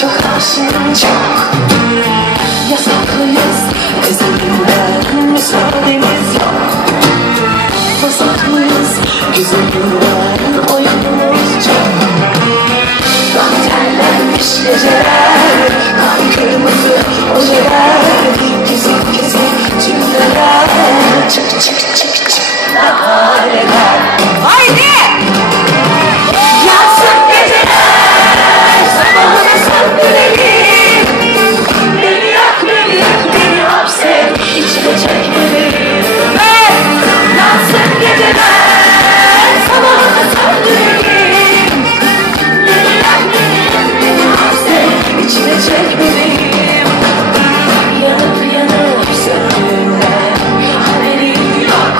çok aşığım çok. Yasaklıyız ezelinden, müsaademiz yok. Fasaklıyız güzelinden, oyunumuz çok. Terlenmiş geceler, kan kırmızı ojeler, fizik fizik cümleler, çık çık çık çık nakareler. Haydi! Yansın geceler, sabahına söndürelim. Beni yak, beni yak, beni hapset, içine çek beni. Yansın geceler, sabahına söndürelim. İçine çek bebeğim, yanıp yanıp söndüğünden haberim yok.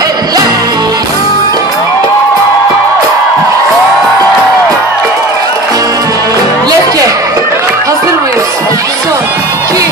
Lefke, hazır mıyız? Son, 2, 3.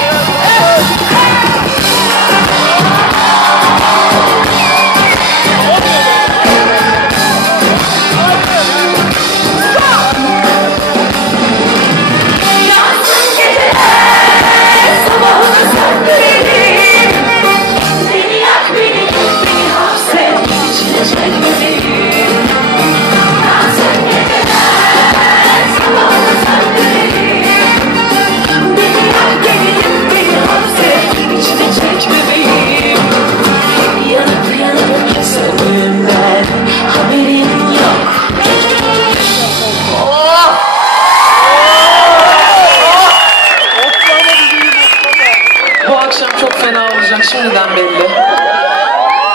Şimdiden belli.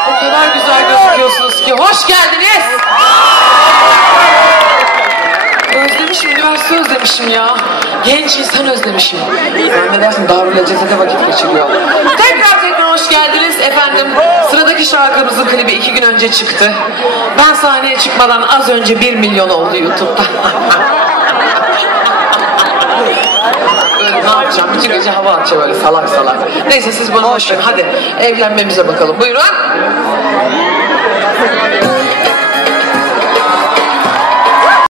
O kadar güzel gözüküyorsunuz ki. Hoş geldiniz. Özlemişim, üniversite özlemişim ya. Genç insan özlemişim. Sen ne dersin? Darül Ceset'e vakit geçiriyor. Tekrar hoş geldiniz efendim. Sıradaki şarkımızın klibi 2 gün önce çıktı. Ben sahneye çıkmadan az önce 1 milyon oldu YouTube'da. Ne yapacağım? Bütün gece hava atacağım böyle salak salak. Neyse siz bana hoş verin. Hadi evlenmemize bakalım. Buyurun.